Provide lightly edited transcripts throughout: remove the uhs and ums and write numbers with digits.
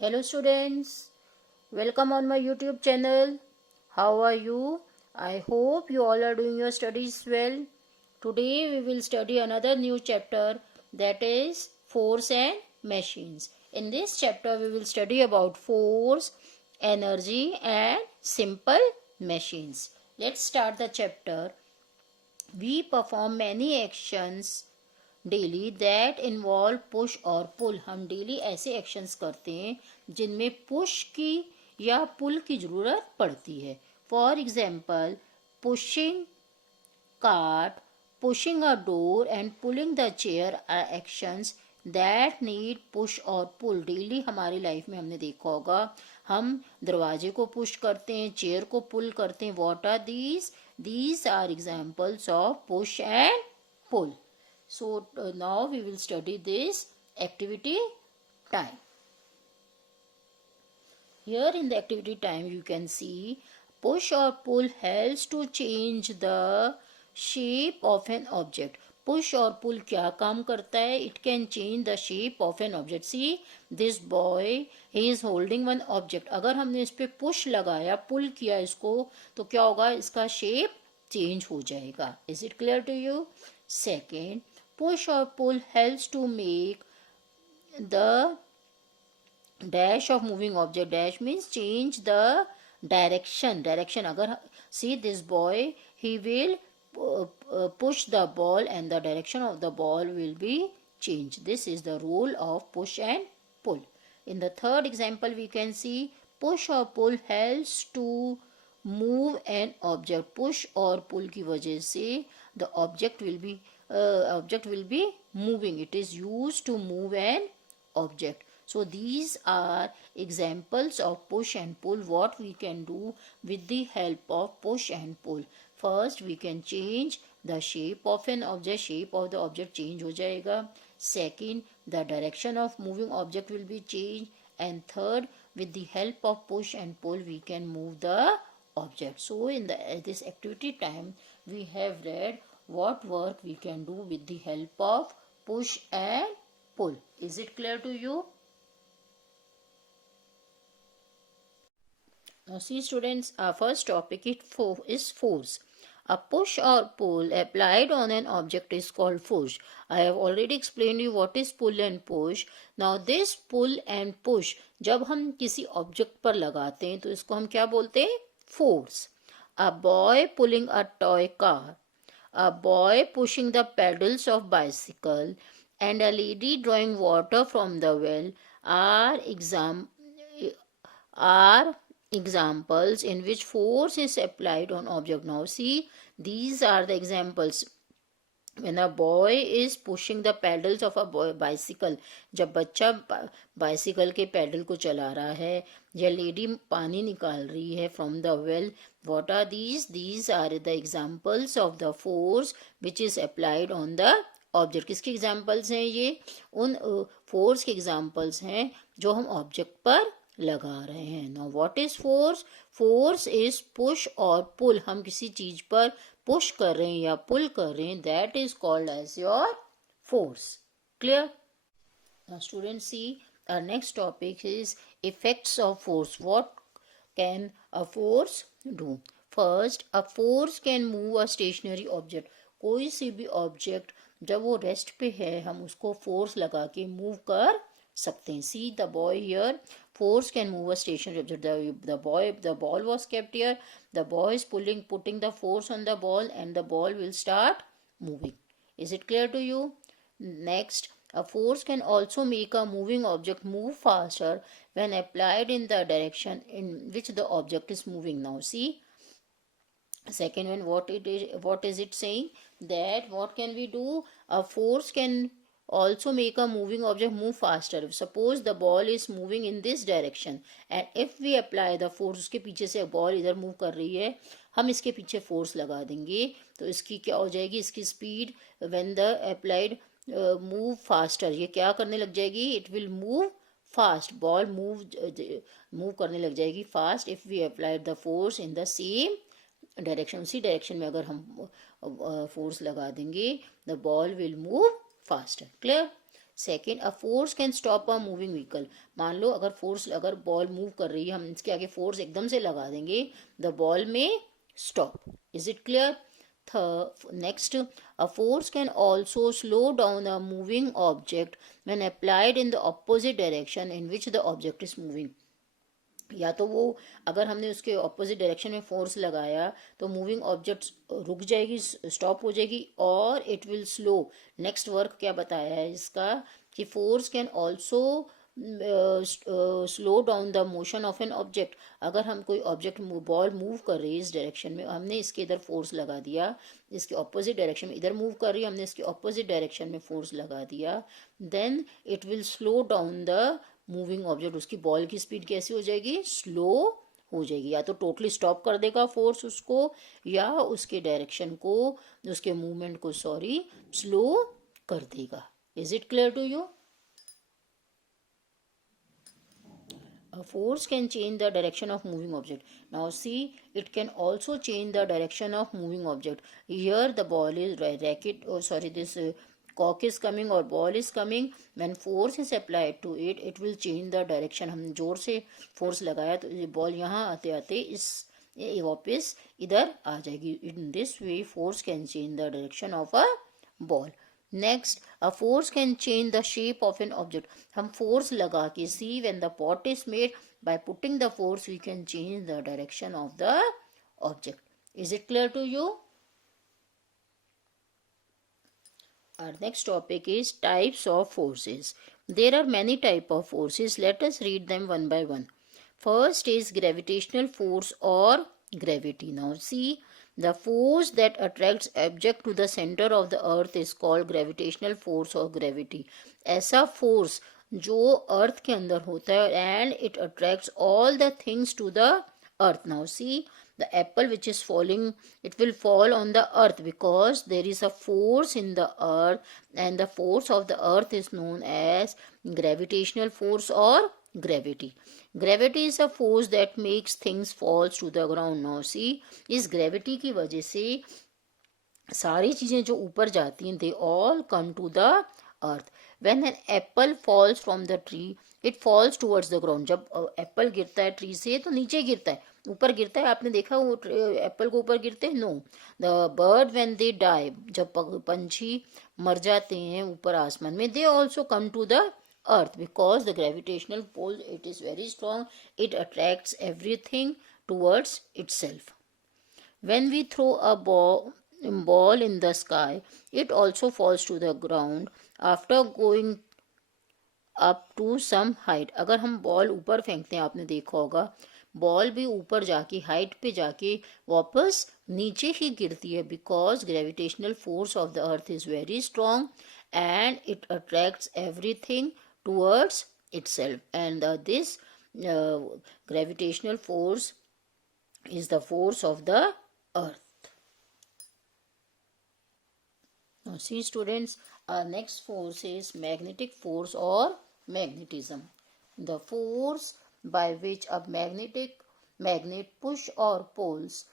Hello students, welcome on my YouTube channel. How are you? I hope you all are doing your studies well. Today we will study another new chapter, that is force and machines. In this chapter we will study about force, energy and simple machines. Let's start the chapter. We perform many actions daily that involve push और पुल. हम daily ऐसे actions करते हैं जिनमें push की या पुल की ज़रूरत पड़ती है. For example pushing cart, pushing a door and pulling the chair are actions that need push और पुल. डेली हमारी लाइफ में हमने देखा होगा हम दरवाजे को पुश करते हैं, चेयर को पुल करते हैं. What are these are examples of push and pull. So now we will study this activity time. Here in the activity time you can see push or pull helps to change the shape of an object. Push और pull क्या काम करता है? It can change the shape of an object. See this boy, he is holding one object. अगर हमने इस पे push लगाया, pull किया इसको, तो क्या होगा? इसका shape change हो जाएगा. Is it clear to you? Second, push or pull helps to make the dash of moving object. Dash means change the direction. Agar see this boy, he will push the ball and the direction of the ball will be changed. This is the rule of push and pull. In the third example we can see push or pull helps to move an object. Push or pull की वजह से the object will be moving. It is used to move an object. So these are examples of push and pull. What we can do with the help of push and pull. First we can change the shape of an object. Shape of the object change हो जाएगा. Second, the direction of moving object will be changed. And third, with the help of push and pull we can move the object. So in this activity time we have read what work we can do with the help of push and pull. Is it clear to you? Now see students, our first topic is force. A push or pull applied on an object is called force. I have already explained you what is pull and push. Now this pull and push जब हम किसी object पर लगाते हैं तो इसको हम क्या बोलते हैं? Force. A boy pulling a toy car, a boy pushing the pedals of bicycle, and a lady drawing water from the well are examples in which force is applied on object. Now see, these are the examples. When a boy is pushing the pedals of a bicycle, जब बच्चा bicycle के pedal को चला रहा है, या lady पानी निकाल रही है from the well, what are these? These are the examples of the force which is applied on the object. किसके examples हैं ये? उन force के examples हैं जो हम object पर लगा रहे हैं. Now what is force? Force is push or pull. हम किसी चीज पर push कर रहे हैं या pull कर रहे हैं, that is called as your force. Clear? Now students see, our next topic is effects of force. What can a force do? First, a force can move a stationary object. कोई सी भी object जब वो rest पे है हम उसको force लगा के मूव कर सकते हैं. See the boy here, force can move a stationary object. The ball was kept here. The boy is putting the force on the ball and the ball will start moving. Is it clear to you? Next, a force can also make a moving object move faster when applied in the direction in which the object is moving. Now see, second one, what is it saying? That what can we do? A force can also make a moving object move faster. Suppose the ball is moving in this direction and if we apply the force, उसके पीछे से ball इधर move कर रही है, हम इसके पीछे फोर्स लगा देंगे तो इसकी क्या हो जाएगी? इसकी speed when the applied move faster, ये क्या करने लग जाएगी? It will move fast. Ball move करने लग जाएगी fast if we applied the force in the same direction. उसी डायरेक्शन में अगर हम फोर्स लगा देंगे, the ball will move faster. Clear? Second, a force can stop a moving vehicle. मान लो अगर बॉल मूव कर रही है, हम इसके आगे फोर्स एकदम से लगा देंगे, द बॉल में stop. Is it clear? Next, a force can also slow down a moving object when applied in the opposite direction in which the object is moving. या तो वो, अगर हमने उसके ऑपोजिट डायरेक्शन में फोर्स लगाया तो मूविंग ऑब्जेक्ट रुक जाएगी, स्टॉप हो जाएगी, और it will slow. Next work क्या बताया है इसका कि force can also slow down the motion of an object. अगर हम कोई ऑब्जेक्ट बॉल मूव कर रही है इस डायरेक्शन में, हमने इसके इधर फोर्स लगा दिया, इसके ऑपोजिट डायरेक्शन में इधर मूव कर रही है, हमने इसके ऑपोजिट डायरेक्शन में फोर्स लगा दिया, then it will slow down the moving object. उसकी बॉल की स्पीड कैसी हो जाएगी? स्लो हो जाएगी. या तो टोटली स्टॉप कर देगा फोर्स उसको, या उसके डायरेक्शन को, उसके मूवमेंट को स्लो कर देगा. Is it clear to you? A force can change the direction of moving object. Now see, it can also change the direction of moving object. Here the ball is racket, or sorry, this cock is coming or ball is coming. When force is applied to it, it will change the direction. हम जोर से force लगाया तो ये ball यहाँ आते आते इस वापस इधर आ जाएगी. In this way, force can change the direction of a ball. Next, a force can change the shape of an object. हम फोर्स लगा के see when the pot is made, by putting the force we can change the direction of the object. Is it clear to you? Our next topic is types of forces. There are many types of forces. Let us read them one by one. First is gravitational force or gravity. Now see, the force that attracts object to the center of the earth is called gravitational force or gravity. ऐसा force जो earth के अंदर होता है and it attracts all the things to the earth. Now see, the apple which is falling, it will fall on the earth because there is a force in the earth, and the force of the earth is known as gravitational force or gravity. Gravity is a force that makes things falls to the ground. Now see, इस gravity की वजह से सारी चीजें जो ऊपर जाती हैं, they all come to the earth. When an apple falls from the tree, it falls towards the ground. जब एप्पल गिरता है ट्री से तो नीचे गिरता है, ऊपर गिरता है. आपने देखा वो एप्पल को ऊपर गिरते हैं? No. The bird when they die, जब पंछी मर जाते हैं ऊपर आसमान में, they also come to the earth because the gravitational pull, it is very strong, it attracts everything towards itself. When we throw a ball in the sky, it also falls to the ground after going up to some height. अगर हम ball ऊपर फेंकते हैं, आपने देखा होगा ball भी ऊपर जाके हाइट पे जाके वापस नीचे ही गिरती है because gravitational force of the earth is very strong and it attracts everything towards itself. And this gravitational force is the force of the earth. Now see students, our next force is magnetic force or magnetism. The force by which a magnet push or pulls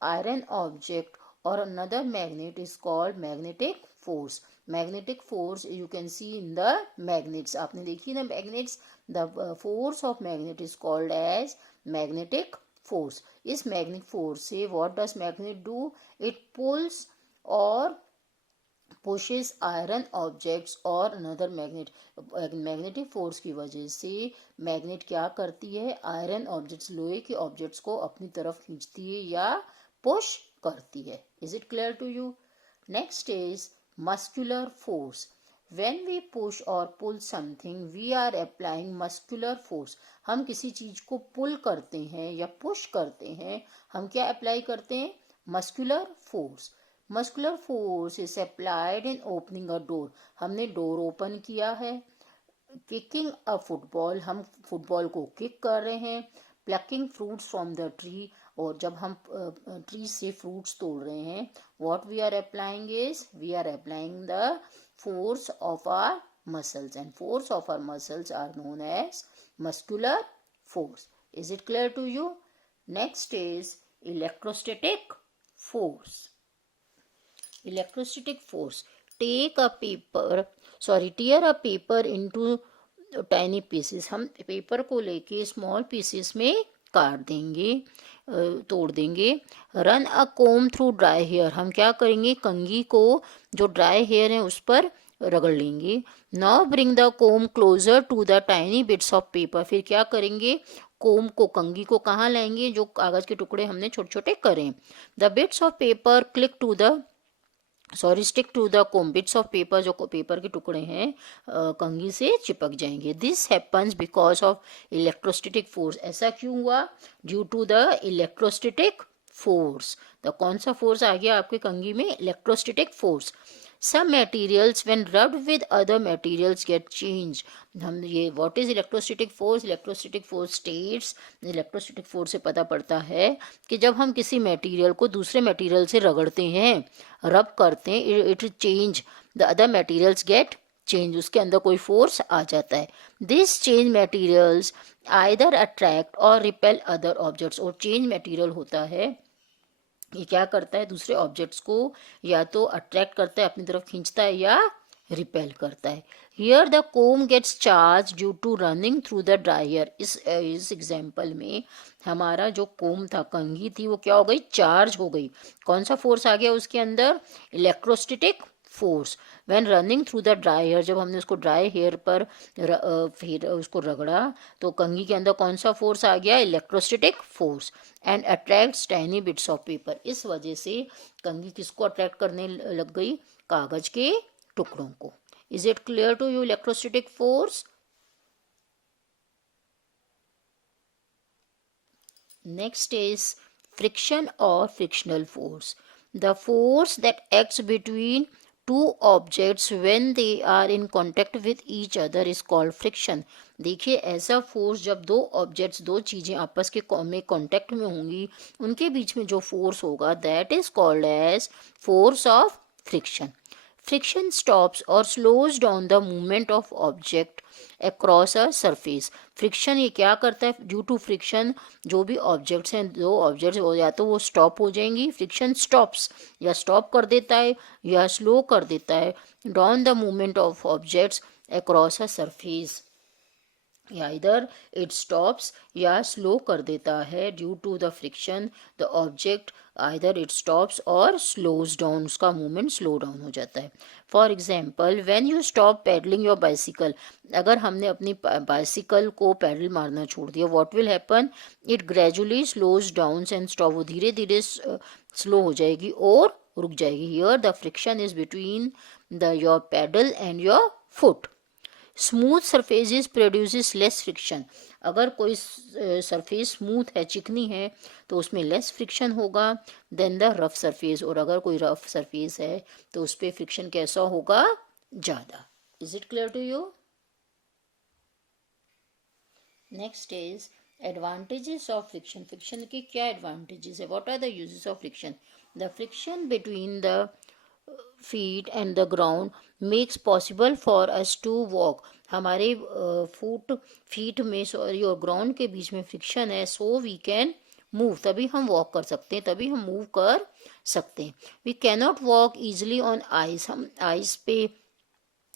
iron object or another magnet is called magnetic force. Magnetic force you can see in the magnets. आपने देखी ना magnets. The force of magnet is called as magnetic force. इस magnetic force से what does magnet do? It pulls or pushes iron objects और another magnet. Magnetic force की वजह से magnet क्या करती है? आयरन ऑब्जेक्ट्स, लोहे के ऑब्जेक्ट्स को अपनी तरफ खींचती है या पुश करती है. Is it clear to you? Next is muscular force. When we push or pull something, we are applying muscular force. हम किसी चीज को पुल करते हैं या पुश करते हैं, हम क्या अप्लाई करते हैं? muscular force. Muscular force is applied in opening a door. हमने डोर ओपन किया है. Kicking a football, हम फुटबॉल को किक कर रहे हैं. Plucking fruits from the tree, और जब हम ट्री से फ्रूट्स तोड़ रहे हैं, what we are applying is we are applying the force of our muscles, and force of our muscles are known as muscular force. Is it clear to you? Next is electrostatic force. Electrostatic force. tear a paper into tiny pieces. हम paper को लेके small pieces में काट देंगे, तोड़ देंगे. Run a comb through dry hair. हम क्या करेंगे, कंघी को जो ड्राई हेयर है उस पर रगड़ लेंगे. Now bring the comb closer to the tiny bits of paper. फिर क्या करेंगे, कोम को, कंघी को कहाँ लाएंगे, जो कागज के टुकड़े हमने छोटे छोटे करें. The bits of paper click to the stick to the comb. Bits of paper, जो पेपर के टुकड़े हैं, कंघी से चिपक जाएंगे. This happens because of electrostatic force. ऐसा क्यों हुआ, due to the electrostatic force. तो कौन सा फोर्स आ गया आपके कंघी में, electrostatic force. Some materials when rubbed with other materials get changed. हम ये what is electrostatic force? Electrostatic force states, electrostatic force से पता पड़ता है कि जब हम किसी मटेरियल को दूसरे मटेरियल से रगड़ते हैं, रब करते हैं, it change, the other materials get change, उसके अंदर कोई फोर्स आ जाता है. This change materials either attract और रिपेल अदर ऑब्जेक्ट्स. और चेंज मटेरियल होता है, ये क्या करता है, दूसरे ऑब्जेक्ट्स को या तो अट्रैक्ट करता है, अपनी तरफ खींचता है, या रिपेल करता है. Here the comb gets charge due to running through the dryer. इस एग्जाम्पल में हमारा जो कोम था, कंघी थी, वो क्या हो गई, चार्ज हो गई. कौन सा फोर्स आ गया उसके अंदर, electrostatic force. When running through the dry hair, जब हमने उसको ड्राई हेयर पर फिर उसको रगड़ा, तो कंघी के अंदर कौन सा फोर्स आ गया, electrostatic force. And attracts tiny bits of paper. इस वजह से कंघी किसको अट्रैक्ट करने लग गई, कागज के टुकड़ों को. Is it clear to you, electrostatic force. Next is friction और frictional force. The force that acts between two objects when they are in contact with each other is called friction. देखिए, ऐसा फोर्स जब दो objects, दो चीज़ें आपस के में कांटेक्ट में होंगी, उनके बीच में जो फोर्स होगा, that is called as force of friction. Friction stops और slows down the movement of object across a surface. Friction ये क्या करता है, ड्यू टू फ्रिक्शन जो भी ऑब्जेक्ट्स हैं, दो ऑब्जेक्ट्स हो, या तो वो स्टॉप हो जाएंगी, फ्रिक्शन स्टॉप्स, या स्टॉप कर देता है या स्लो कर देता है down the movement of objects across a surface. या इधर इट स्टॉप्स या स्लो कर देता है due to the friction the object, either it stops और स्लोज डाउन, उसका मूवमेंट स्लो डाउन हो जाता है. For example, when you stop pedalling your bicycle. अगर हमने अपनी बाइसिकल को पैडल मारना छोड़ दिया, what will happen, it gradually slows down and stop. वो धीरे धीरे स्लो हो जाएगी और रुक जाएगी. Here the friction is between the your pedal and your foot. Smooth surfaces produces less friction. अगर कोई सरफेस स्मूथ है, चिकनी है, तो उसमें लेस फ्रिक्शन होगा देन द रफ सरफेस. और अगर कोई रफ सरफेस है तो उस पर फ्रिक्शन कैसा होगा, ज़्यादा. Is it clear to you. Next is advantages of friction. Friction के क्या एडवांटेजेस है, what are the uses of friction. The friction between the feet and the ground makes possible for us to walk. हमारे feet में sorry और ground के बीच में friction है, सो वी कैन मूव, तभी हम वॉक कर सकते हैं, तभी हम मूव कर सकते हैं. We cannot walk easily on ice. हम आइस पे,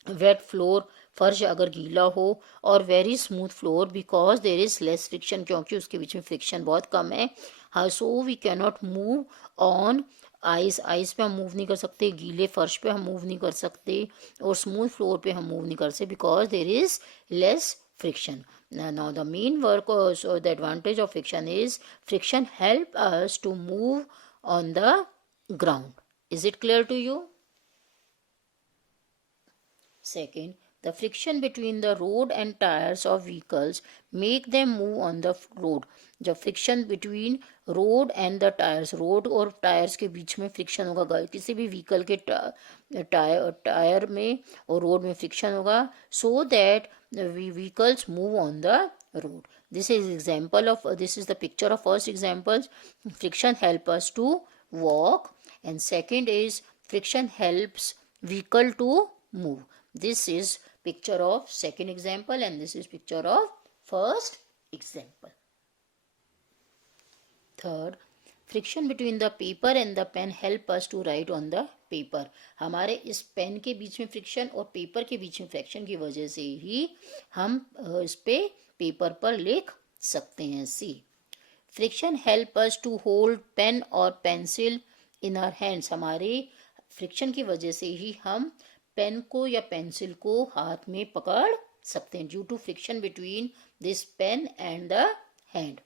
वेट फ्लोर, फर्श अगर गीला हो, और very smooth floor, because there is less friction, क्योंकि उसके बीच में फ्रिक्शन बहुत कम है. हाँ, so we cannot move on ice. Ice पे हम मूव नहीं कर सकते, गीले फर्श पे हम मूव नहीं कर सकते, और स्मूथ फ्लोर पे हम मूव नहीं कर सकते, because there is less friction. Now the main work, so the advantage of friction is friction help us to move on the ground. Is it clear to you? Second, the friction between the road and tires of vehicles make them move on the road. जब friction between road and the tyres, road और tyres के बीच में friction होगा, किसी भी vehicle के tyre में और रोड में फ्रिक्शन होगा, so that vehicles move on the road. This is the picture of first example. Friction help us to walk, and second is friction helps vehicle to move. This is picture of second example, and this is picture of first example. Third, friction between the paper and the pen help us to write on the paper, हमारे इस pen के बीच में friction और paper के बीच में friction की वजह से ही हम इस पे पेपर पर लिख सकते हैं। See, friction help us to hold pen और पेंसिल इन आवर हैंड्स, हमारे फ्रिक्शन की वजह से ही हम पेन को या पेंसिल को हाथ में पकड़ सकते हैं। Due to friction between this pen and the hand,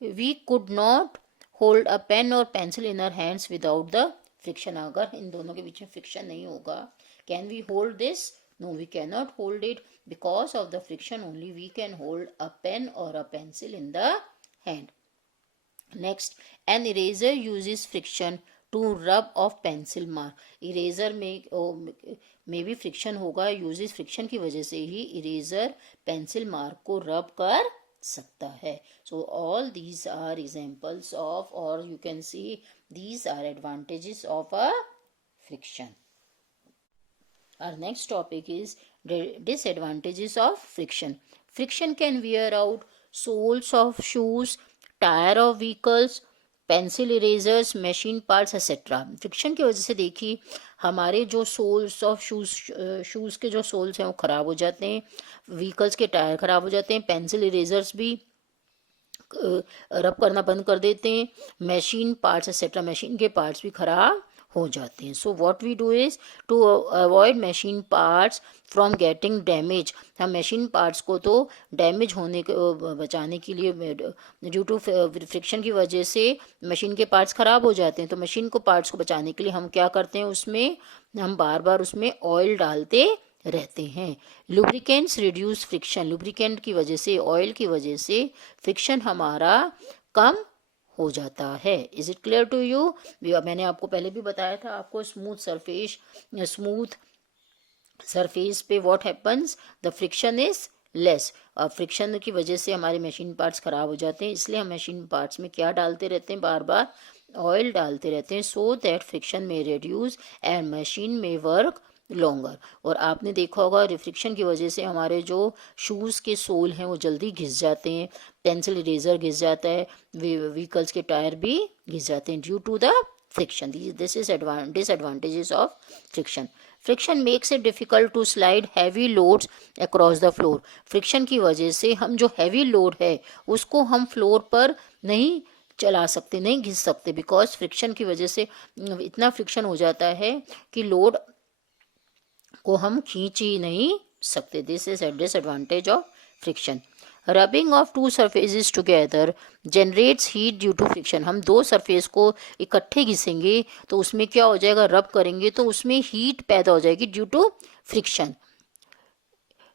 we could not hold a pen और pencil in our hands without the friction, अगर इन दोनों के बीच में फ्रिक्शन नहीं होगा, can we hold this? No, we can not hold it, because of the friction only we can hold a pen और a pencil in the hand. Next, an eraser uses friction to rub off pencil mark. Eraser में भी friction होगा, uses friction की वजह से ही eraser pencil mark को रब कर सकता है. So all these are examples of, or you can see these are advantages of a friction. Our next topic is disadvantages of friction. Friction can wear out soles of shoes, tyre of vehicles, pencil erasers, machine parts etcetera. Friction की वजह से देखिए हमारे जो souls of shoes के जो souls हैं वो ख़राब हो जाते हैं, व्हीकल्स के टायर ख़राब हो जाते हैं, पेंसिल इरेजर्स भी रब करना बंद कर देते हैं, मशीन पार्ट्स एक्सेट्रा, मशीन के पार्ट्स भी ख़राब हो जाते हैं. So what we do is to avoid machine parts from getting damage. हम मशीन पार्ट्स को तो डैमेज होने को बचाने के लिए, ड्यू टू फ्रिक्शन की वजह से मशीन के पार्ट्स ख़राब हो जाते हैं, तो मशीन को पार्ट्स को बचाने के लिए हम क्या करते हैं, उसमें हम बार बार उसमें ऑयल डालते रहते हैं. Lubricants reduce friction. लुब्रिकेंट की वजह से, ऑयल की वजह से फ्रिक्शन हमारा कम हो जाता है. Is it clear to you? मैंने आपको पहले भी बताया था, आपको स्मूथ सरफेस पे what happens, the friction is less. Friction की वजह से हमारे मशीन पार्ट्स ख़राब हो जाते हैं, इसलिए हम मशीन पार्ट्स में क्या डालते रहते हैं, बार बार ऑयल डालते रहते हैं, सो दैट फ्रिक्शन में रिड्यूस एंड मशीन में वर्क लॉन्गर. और आपने देखा होगा फ्रिक्शन की वजह से हमारे जो शूज़ के सोल हैं वो जल्दी घिस जाते हैं, पेंसिल इरेजर घिस जाता है, व्हीकल्स के टायर भी घिस जाते हैं due to the friction. This is disadvantages of friction. Friction makes it difficult to slide heavy loads across the floor. Friction की वजह से हम जो हैवी लोड है उसको हम फ्लोर पर नहीं चला सकते, नहीं घिस सकते, बिकॉज फ्रिक्शन की वजह से इतना फ्रिक्शन हो जाता है कि लोड को हम खींच ही नहीं सकते. This is a disadvantage of friction. Rubbing of two surfaces together generates heat due to friction. हम दो सरफेस को इकट्ठे घिसेंगे तो उसमें क्या हो जाएगा, रब करेंगे तो उसमें हीट पैदा हो जाएगी due to friction.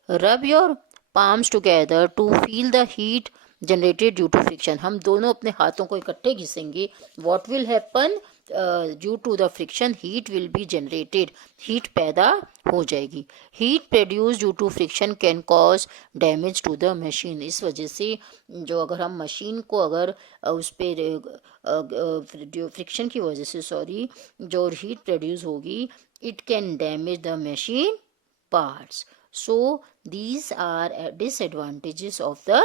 Rub your palms together to feel the heat generated due to friction. हम दोनों अपने हाथों को इकट्ठे घिसेंगे, what will happen, due to the friction heat will be generated, heat पैदा हो जाएगी. Heat produce due to friction can cause damage to the machine. इस वजह से जो अगर हम मशीन को अगर उस पर फ्रिक्शन की वजह से जो हीट प्रोड्यूस होगी, it can damage the machine parts. So these are disadvantages of the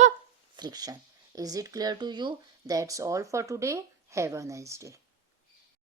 friction. Is it clear to you? That's all for today. Have a nice day.